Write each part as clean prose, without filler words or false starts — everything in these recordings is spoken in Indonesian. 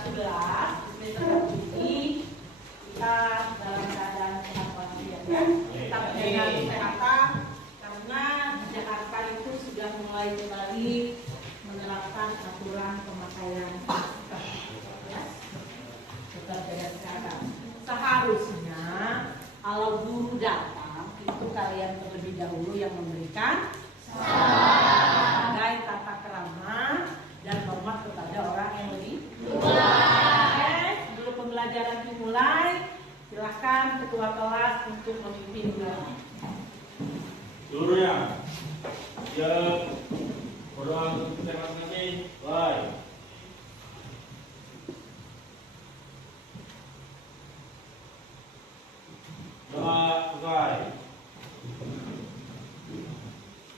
11 semester ini kita dalam keadaan sehat walafiat ya. Kita menjaga kesehatan karena di Jakarta itu sudah mulai kembali menerapkan aturan pemakaian masker ya. Tetap jaga kesehatan. Seharusnya kalau guru datang itu kalian terlebih dahulu yang memberikan sebagai tata krama dan hormat kepada orang yang lebih tua. Sebelum pembelajaran dimulai, silakan ketua kelas untuk memimpin doa. Seluruhnya yang berdoa untuk kesehatan kami, baik. Doa selesai.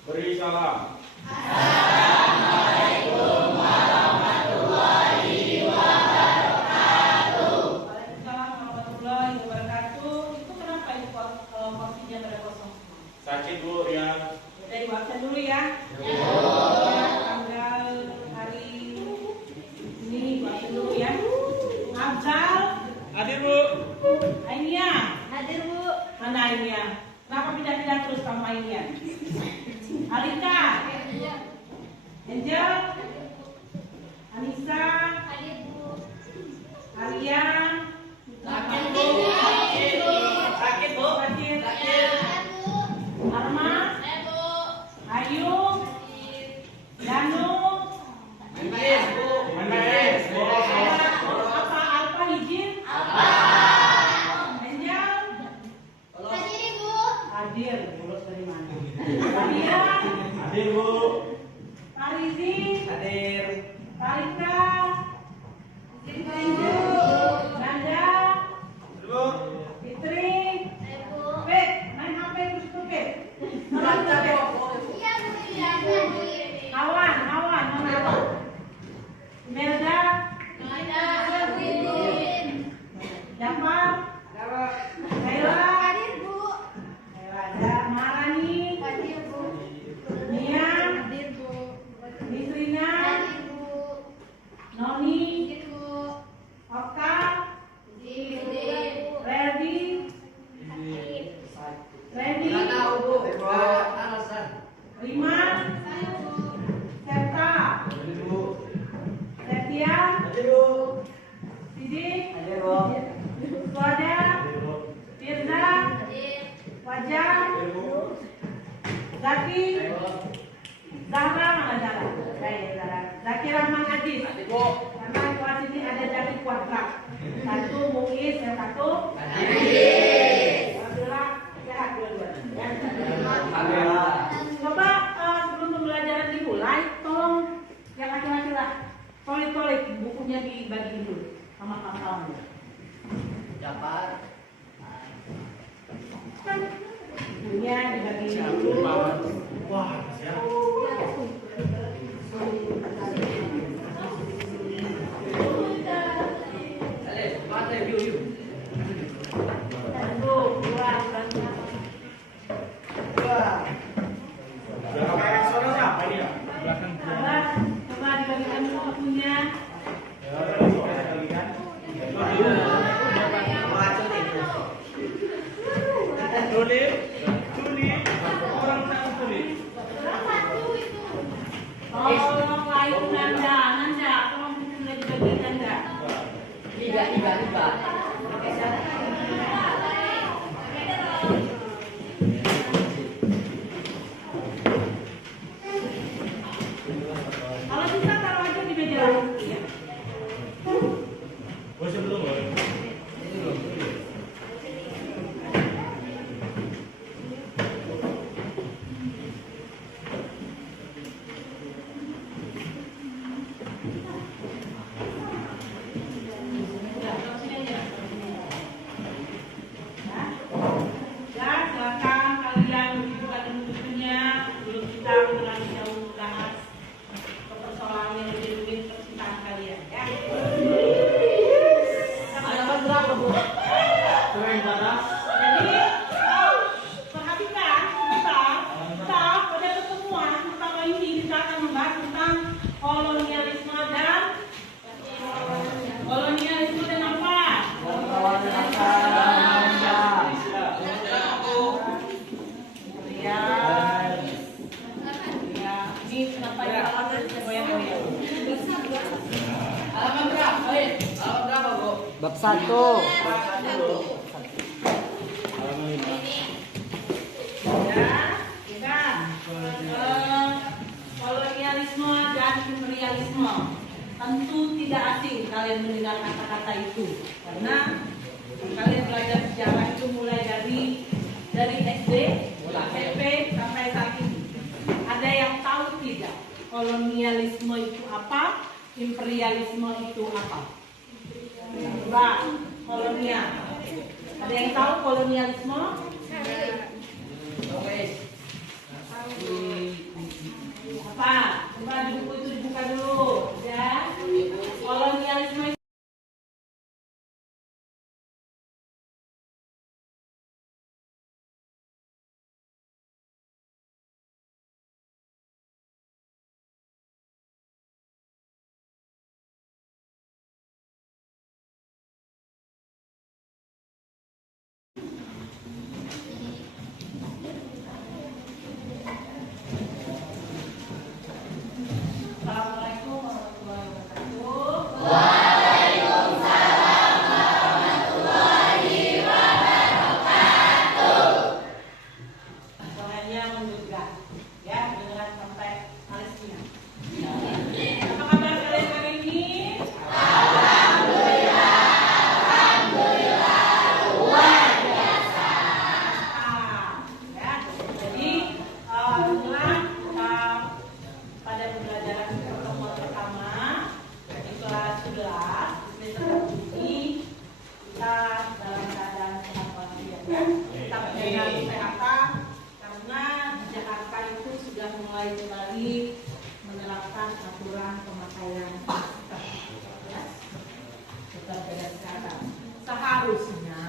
Beri salam. Assalamualaikum warahmatullahi wabarakatuh. Waalaikumsalam warahmatullahi wabarakatuh. Itu kenapa ini porsinya pada kosong semua? Sakit Bu ya. Udah dibaca dulu ya. Tanggal hari ini baca dulu ya. Abdal. Hadir Bu. Ainia. Hadir Bu. Mana Ainia? Kenapa pindah-pindah terus sama Ainia? Alika. Angel. Anissa. Hadir Bu. Aryan. Sakit Bu. Sakit Bu. Sakit. Arma. Ayu. Danu. Manis Bu. Manis. Apa Alfa izin? Angel. Hadir Bu. Hadir. Lulus dari mana? Aryan. Hadir Bu. Farizi. Hadir. Tarika. Hadir Bu. Nanda. Bu. Fitri. Hadir Bu. Pet, main HP terus tuh Pet. Iya Bu, iya hadir. Awan, mana Awan? Imelda. Hadir Bu. Jafar. Naila. Hadir Bu. Naila ada. Marani. Hadir Bu. Nia. Hadir Bu. Nisrina. Hadir Bu. Noni. Hadir Bu. Oka. Hadir. Reddy. Reddy. Rima. Septa. Setia. Sidik. Suada. Firza. Wajah. Zaki. Zahra mana Zahra? Zahra. Zaki Rahman Aziz. Karena kelas ini ada Zaki Kuadra. Satu Muiz, yang satu Alhamdulillah sehat dua-duanya. Coba sebelum pembelajaran dimulai, tolong yang laki-laki lah tolik-tolik bukunya dibagi dulu sama kawan-kawan. Bukunya dibagi dulu. Wah, siap. Satu, dua, Siapa ini ya? coba dibagikan dulu bukunya. Tulis. Bab 1. Ya, ingat. Kolonialisme dan imperialisme tentu tidak asing kalian mendengar kata-kata itu, karena kalian belajar sejarah itu mulai dari SD, SMP sampai saat ini. Ada yang tahu tidak kolonialisme itu apa, imperialisme itu apa? Coba, kolonial. Ada yang tahu kolonialisme? Apa? Coba di buku itu dibuka dulu, ya. Kolonialisme itu Assalamualaikum warahmatullahi wabarakatuh. Semuanya menggugah, ya, dengan sampai Palestina. Apa kabar kalian hari ini? Ya, jadi inilah pada pembelajaran pertemuan pertama di kelas 11 semester ini kita dalam keadaan sehat walafiat, ya. Kita menjaga kesehatan karena di Jakarta itu sudah mulai kembali menerapkan aturan pemakaian masker, ya. Tetap jaga kesehatan. Seharusnya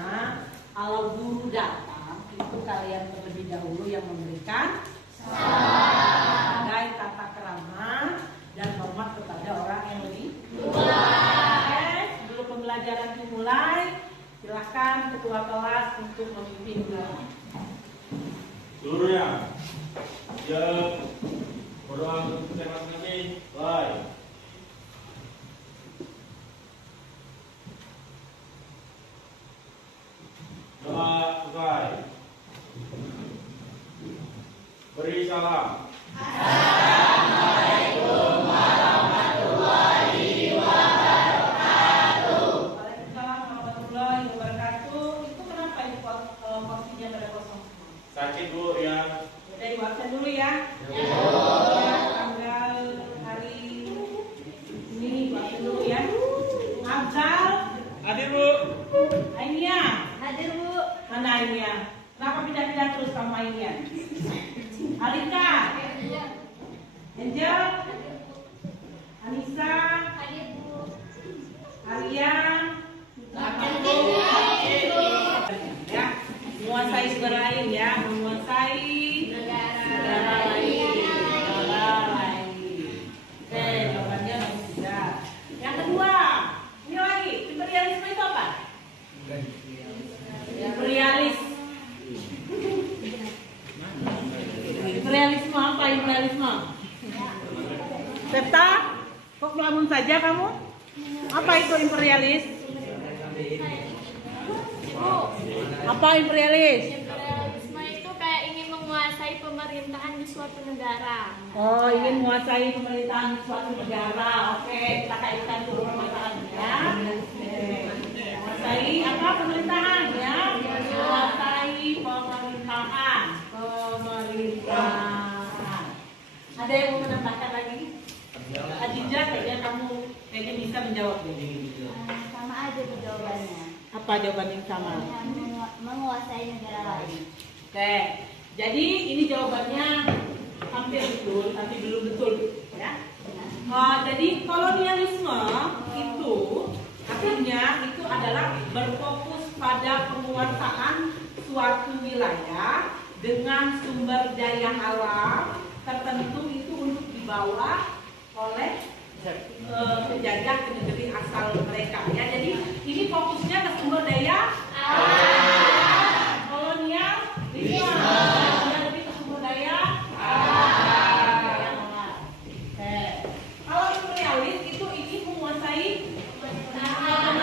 kalau guru datang itu kalian terlebih dahulu yang memberikan sebagai tata krama dan hormat kepada orang yang lebih tua. Sebelum pembelajaran dimulai, silakan ketua kelas untuk memimpin doa. Seluruhnya yang berdoa untuk kesehatan kami, baik. Doa selesai. Beri salam. Waalaikumsalam warahmatullahi wabarakatuh. Itu kenapa ini porsinya pada kosong semua? Sakit Bu ya. Udah diwakilkan dulu ya. Ya, tanggal hari ini diwakilkan dulu ya. Abdal, Hadir Bu. Ainia, Hadir Bu. mana Ainia? Kenapa pindah-pindah terus sama Ainia? Alika, Angel, Anissa, Hadir Bu. Aryan, ya, menguasai negara lain ya, menguasai negara lain. Oke, jawabannya masih tidak. Yang kedua, ini lagi, imperialisme itu apa? Imperialis. Imperialisme apa? Imperialisme. Septa, kok melamun saja kamu? Apa itu imperialis? Apa imperialis? Imperialisme itu kayak ingin menguasai pemerintahan di suatu negara. Oh, ingin menguasai pemerintahan di suatu negara. Oke, kita kaitkan dulu permasalahannya. Menguasai apa pemerintahan ya? Menguasai pemerintahan. Pemerintahan. Ada yang mau menambahkan lagi? Adija, kayaknya kamu bisa menjawab deh. Sama aja Bu jawabannya. Apa jawaban yang sama? Menguasai negara lain. Oke, jadi ini jawabannya hampir betul, tapi belum betul, ya. Jadi kolonialisme itu artinya itu adalah berfokus pada penguasaan suatu wilayah dengan sumber daya alam tertentu itu untuk dibawa oleh penjajah ke negeri asal mereka, ya. Jadi ini fokusnya ke sumber daya kolonial, lebih ke sumber daya kalau imperialis itu ingin menguasai pemerintahan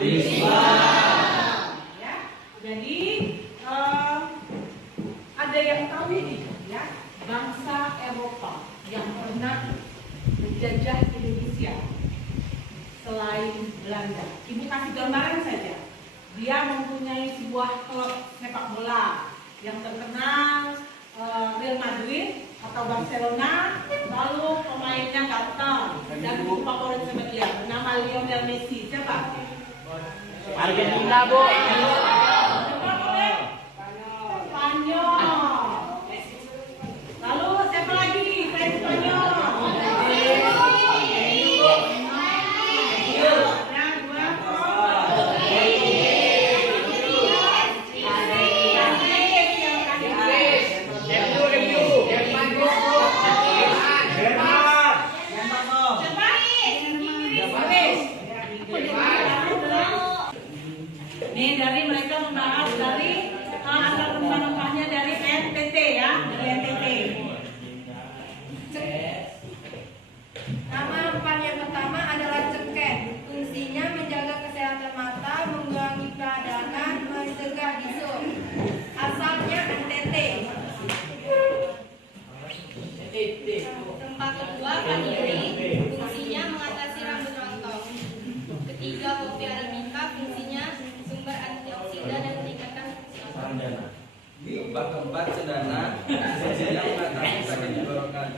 Ya, jadi ada yang tahu ini ya, bangsa Eropa yang pernah menjajah Indonesia selain Belanda. Ibu kasih gambaran saja. Dia mempunyai sebuah klub sepak bola yang terkenal, Real Madrid atau Barcelona, lalu pemainnya datang dan itu favorit sama dia, bernama Lionel Messi. Siapa? Argentina, Bu. Spanyol. Lalu siapa lagi? Selain Spanyol. Ini dari mereka membahas dari asal rempah-rempahnya dari NTT ya, dari NTT. Nama rempah yang pertama adalah cengkeh. Fungsinya menjaga kesehatan mata, mengurangi peradangan, mencegah bisul. Asalnya NTT. Rempah kedua vanili. Fungsinya mengatasi rambut rontok. Ketiga kopi arabica. Fungsinya sumber antioksidan dan meningkatkan fungsi otak. Rempah keempat cendana. Fungsinya mengatasi sakit tenggorokan.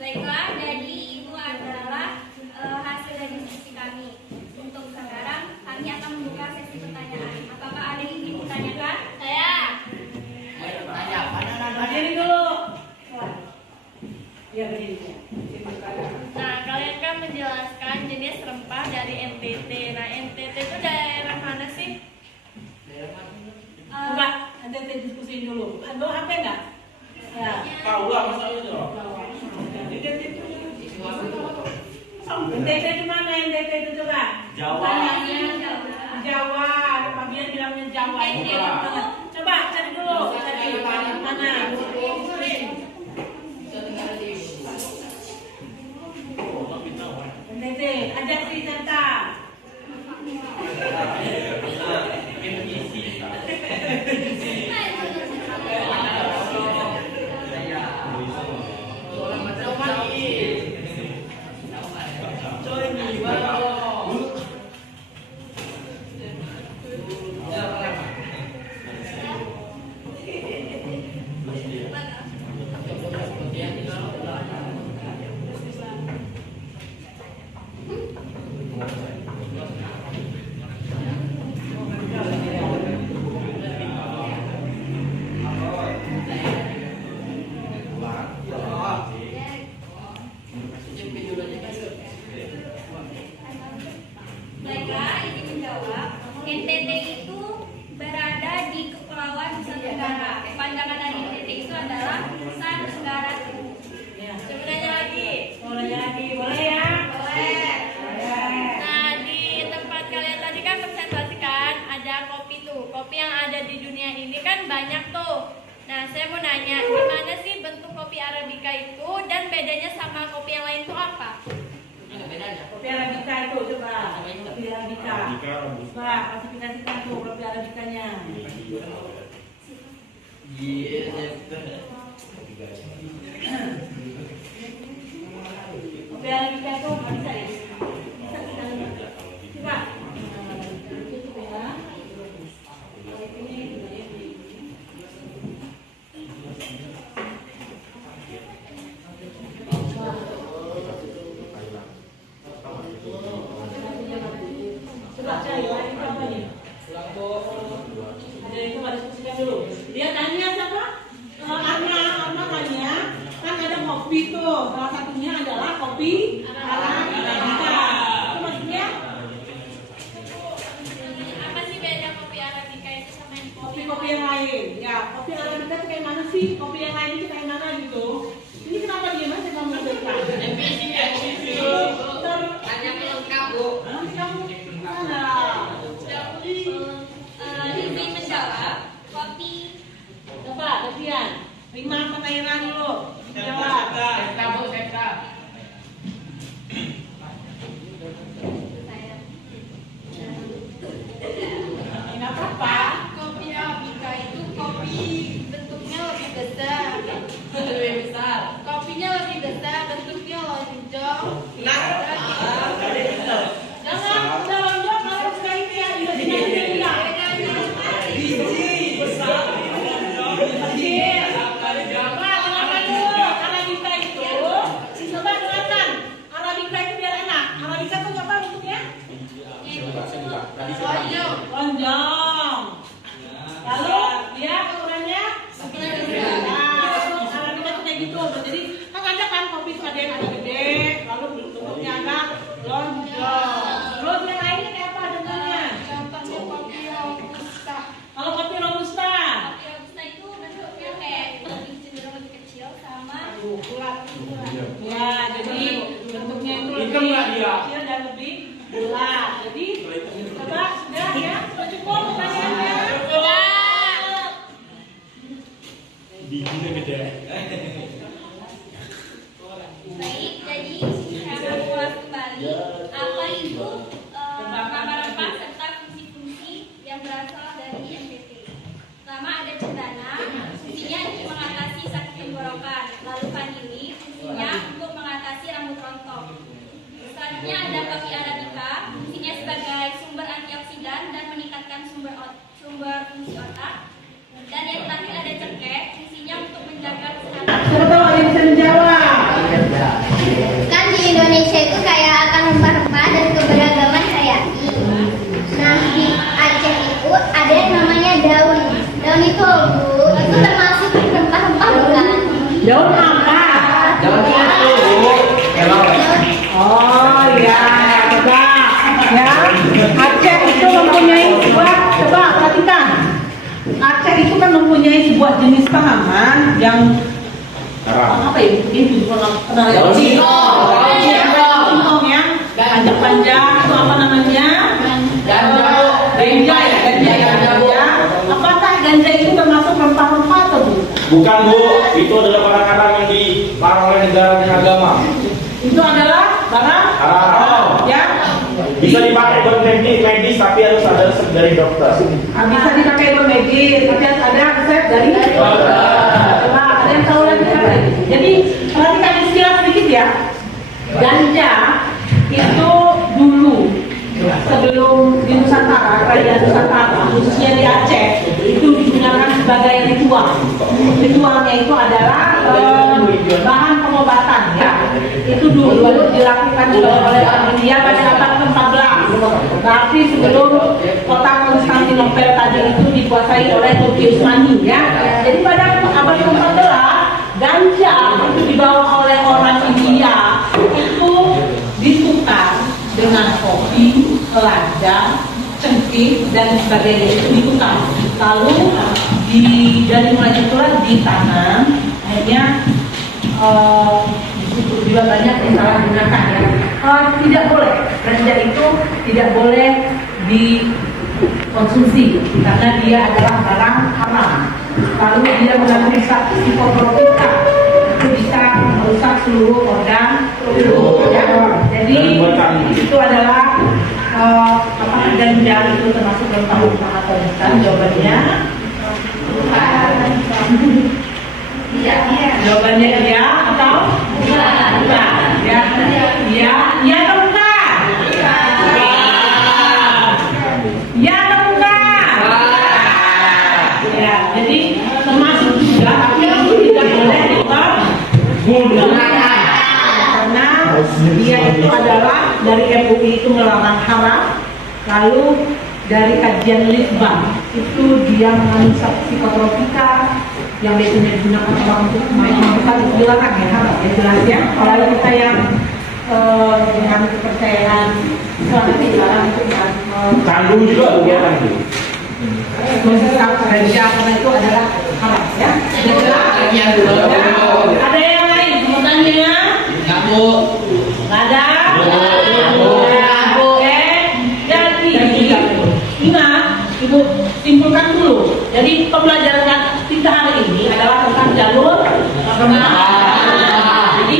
Baiklah, jadi itu adalah hasil dari diskusi kami. Untuk sekarang, kami akan membuka sesi pertanyaan. Apakah ada yang ingin ditanyakan? Saya. Berdiri dulu. Ya, berdiri. Nah, kalian kan menjelaskan jenis rempah dari NTT. Nah, NTT itu daerah mana sih? Coba NTT diskusiin dulu. Lo HP enggak? Ya. Tahu lah masalah itu. NTT di mana NTT itu coba? Jawa. Jawa. Fabian bilangnya Jawa. Coba cari dulu. Cari mana? NTT. Ajak si Santa. Baiklah, izin menjawab. NTT itu berada di Kepulauan Nusa Tenggara. Panjangan dari NTT itu adalah Nusa Tenggara Timur. Ya. Sebenarnya lagi. Boleh lagi, boleh ya? Boleh. Nah, di tempat kalian tadi kan presentasikan ada kopi tuh. Kopi yang ada di dunia ini kan banyak tuh. Nah, saya mau nanya, gimana sih bentuk kopi Arabica itu dan bedanya sama kopi yang lain tuh apa? Kopi Arabica itu coba. Kopi Arabica. Coba klasifikasikan tuh kopi Arabicanya. Kopi Arabica itu nggak bisa ya? Bisa kita lihat. Coba. Coba ya. Coba cari lagi apa nih? Ada itu nggak diskusikan dulu. Dia tanya siapa? Arma tanya. Kan ada kopi tuh. Salah satunya adalah kopi Arabica. Itu maksudnya Apa sih beda kopi Arabica itu sama yang kopi-kopi yang lain. Ya, kopi Arabica itu kayak mana sih? Kopi yang lain itu kayak mana gitu? Ini kenapa diam aja kamu mendekat? Tanya lengkap, Bu. Kamu mana? Izin menjawab. Kopi. Coba, gantian. 5 pertanyaan dulu. Jawab. Saya. Jangan udah lonjong kalau sudah ini ya, tidak. Kenapa tuh? Arabica itu, coba dengarkan. Arabica itu biar enak. Arabica itu apa bentuknya? Lonjong. Lalu dia ukurannya? Nah, Arabica itu kayak gitu. Jadi kan ada kan kopi itu ada yang agak gede, lalu bentuknya agak lonjong. Terus yang lainnya kayak apa bentuknya? Kalau kopi robusta. itu bentuknya kayak lebih cenderung lebih kecil sama Ya, jadi bentuknya itu lebih Hitam nggak dia? kecil dan lebih bulat. Jadi coba sudah ya, sudah cukup pertanyaannya. Bijinya gede. baik. Jadi saya akan ulas kembali apa itu rempah-rempah serta fungsi-fungsi yang berasal dari NPT. Pertama ada cendana, fungsinya untuk mengatasi sakit tenggorokan. Lalu vanili, fungsinya untuk mengatasi rambut rontok. Selanjutnya ada kopi arabica, fungsinya sebagai sumber antioksidan dan meningkatkan sumber fungsi otak. Dan yang terakhir ada cengkeh, fungsinya untuk menjaga kesehatan. Siapa tahu ada yang bisa menjawab? Kan di Indonesia itu kaya akan rempah-rempah dan keberagaman hayati. Nah di Aceh itu ada yang namanya daun. Daun itu Bu, itu termasuk rempah-rempah bukan? Daun apa? Daun Oh iya, coba ya. Aceh itu mempunyai sebuah, coba perhatikan. Aceh itu kan mempunyai sebuah jenis tanaman yang apa ya? Itu kenal singkong yang panjang-panjang itu apa namanya? Ganja. Apakah ganja itu termasuk rempah-rempah atau bu? Bukan Bu, itu adalah barang-barang yang dilarang oleh negara dan agama. Itu adalah barang Haram. ya. Bisa dipakai buat medis, tapi harus ada resep dari dokter. Bisa dipakai bermedis, tapi harus ada resep dari dokter. Coba ada yang tahu lagi apa? Jadi perhatikan istilah sedikit ya. Ganja itu dulu sebelum di Nusantara, kerajaan Nusantara, khususnya di Aceh, itu digunakan sebagai ritual. Ritualnya itu adalah bahan pengobatan ya. Itu dulu dilakukan oleh orang India pada abad ke-14. Tapi sebelum kota Konstantinopel tadi itu dikuasai oleh Turki Utsmani ya. Jadi pada abad ke-14 ganja itu dibawa oleh orang India itu ditukar dengan kopi, selada, cengkeh dan sebagainya itu ditukar. Lalu dari mulai itulah ditanam, akhirnya juga banyak disalahgunakan ya. Tidak boleh, ganja itu tidak boleh dikonsumsi karena dia adalah barang haram. Lalu dia mengandung psikotropika, itu bisa merusak seluruh organ tubuh ya. Jadi itu adalah apakah ganja itu termasuk rempah-rempah atau bukan? Jawabannya iya. Jawabannya iya atau bukan? Ya, iya atau bukan? Iya atau bukan? Ya, jadi termasuk juga, tapi itu tidak boleh digunakan karena dia itu adalah dari MUI itu melarang haram. Lalu dari kajian Litbang itu dia mengandung psikotropika yang biasanya digunakan orang untuk membuka itu dilarang ya, haram ya jelas ya. Kalau kita yang dengan kepercayaan Islam itu dilarang untuk Candu juga kegiatan itu. menghisap ganja karena itu adalah haram ya. Ada yang lain pertanyaannya? Nggak ada. Jadi ingat, ibu simpulkan dulu. Jadi pembelajaran kita hari ini adalah tentang jalur rempah. Jadi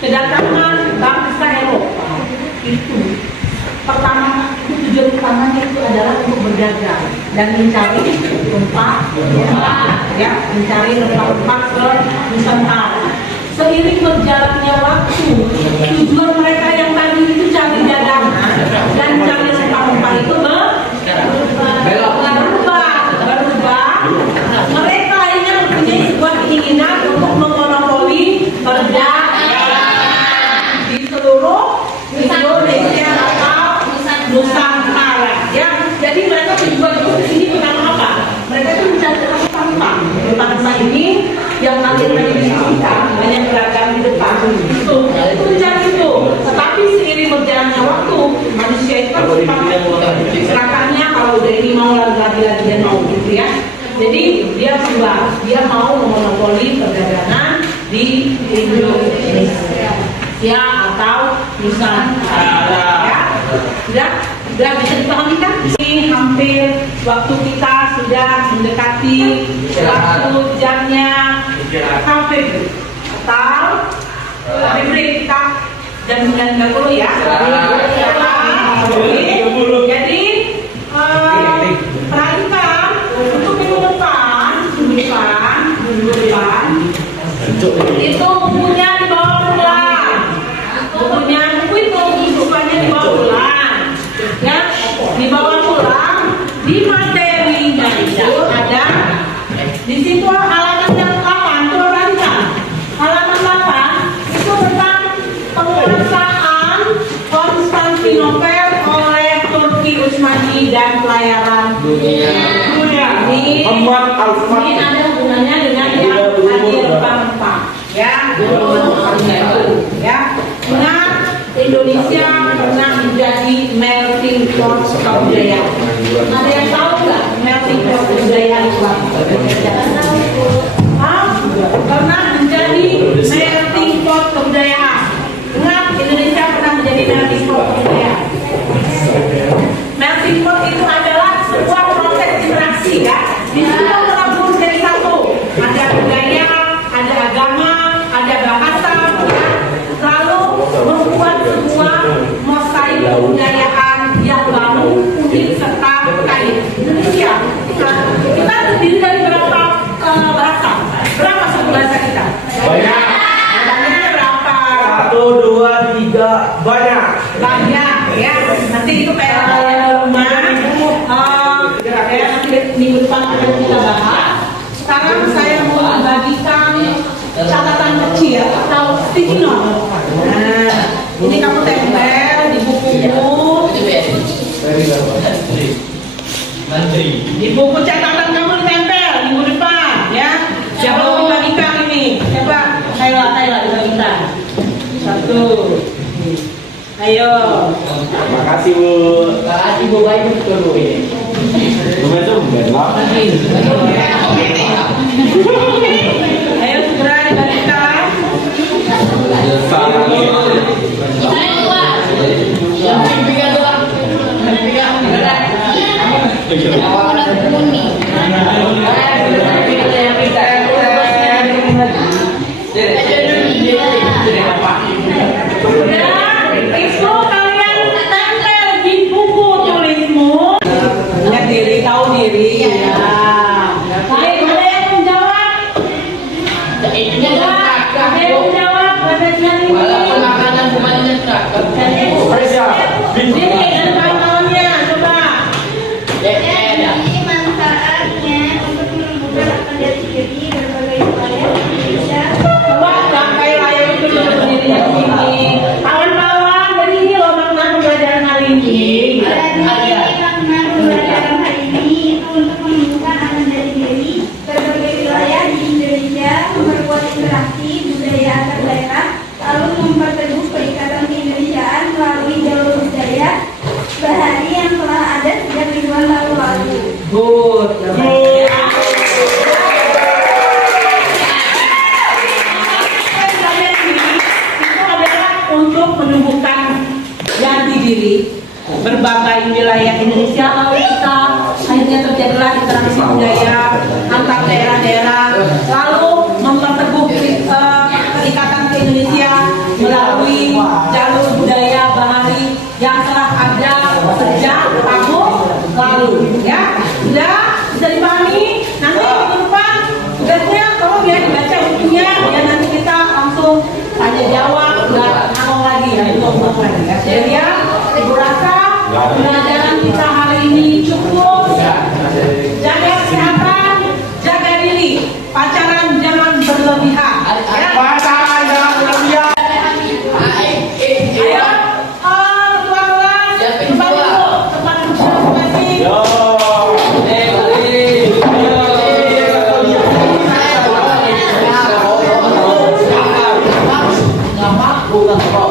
kedatangan bangsa Eropa itu pertama tujuan utamanya itu adalah untuk berdagang dan mencari rempah, ya, mencari rempah ke Nusantara. Seiring berjalannya waktu, tujuan Mulia atau Nusantara. Ya, sudah bisa dipahami kan? Ini hampir waktu kita sudah mendekati waktu jamnya kafe atau break kita jam 9.30 ya. Jadi perhatikan untuk minggu depan itu bukunya dibawa pulang. Buku itu bukannya dibawa pulang. Ya, dibawa pulang. Di materinya itu ada di situ halaman yang 8 tuh rancang. Halaman 8 itu tentang penguasaan Konstantinopel oleh Turki Utsmani dan pelayaran dunia. Ini ada hubungannya dengan yang tadi rempah-rempah. Ya, ya. Ingat, Indonesia pernah menjadi melting pot kebudayaan. Ada yang tahu nggak melting pot kebudayaan itu apa? Pernah menjadi melting pot kebudayaan. Ingat, Indonesia pernah menjadi melting pot kebudayaan. Melting pot itu adalah sebuah proses interaksi ya. Di situ terabur jadi satu. Ada budaya, ada agama, ada bahasa, ya. Lalu membuat sebuah mosaik kebudayaan yang baru, unik serta kaya. Indonesia kita terdiri dari berapa bahasa? Berapa suku bahasa kita? Banyak. Banyaknya berapa? 1, 2, 3, banyak. Banyak ya. Nanti itu PR rumah. Ya, nanti minggu depan akan kita bahas. Sekarang saya mau membagikan catatan kecil atau sticky note. Nah, ini kamu tempel di bukumu. Di buku catatan kamu ditempel minggu depan ya. Siapa mau bagikan ini? Coba Thailand dibagikan. 1. Ayo. Makasih Bu. Baik betul Bu ini. Ayo segera dibagikan. Itu kalian tempel di buku tulismu. Ingat diri, tahu diri. Ya. Baik, ada yang menjawab? Ada yang menjawab? Bahasanya ini. Sini, ada kawan-kawannya, coba. Jadi manfaatnya untuk menumbuhkan akademik diri berbagai upaya Indonesia. Coba sampai layar itu dulu berdirinya di sini. Kawan-kawan, jadi ini loh makna pembelajaran hari ini. Makna pembelajaran hari ini itu untuk menumbuhkan akademik diri berbagai wilayah di Indonesia, memperkuat interaksi budaya antar daerah, lalu memperteguh perikatan keindonesiaan melalui jalur budaya bahari yang telah ada sejak ribuan tahun lalu. Good. Itu adalah untuk menumbuhkan jati diri berbagai wilayah Indonesia, lalu kita akhirnya terjadilah interaksi budaya antar daerah-daerah, lalu memperteguh keikatan ke Indonesia melalui jalur budaya bahari yang telah ada sejak tahun lalu. Ya, sudah bisa dipahami. Nanti minggu depan tugasnya tolong ya dibaca bukunya, ya nanti kita langsung tanya jawab dan ngomong lagi ya, itu ngomong lagi ya. Jadi ya, Ibu rasa pelajaran kita hari ini cukup. Jaga kesehatan, jaga diri, pacaran jangan berlebihan. Ya. Pasangan jangan berlebihan. Ayo, ketua kelas, tempat duduk, tempat duduk masing-masing. Yo. Nama bukan kok.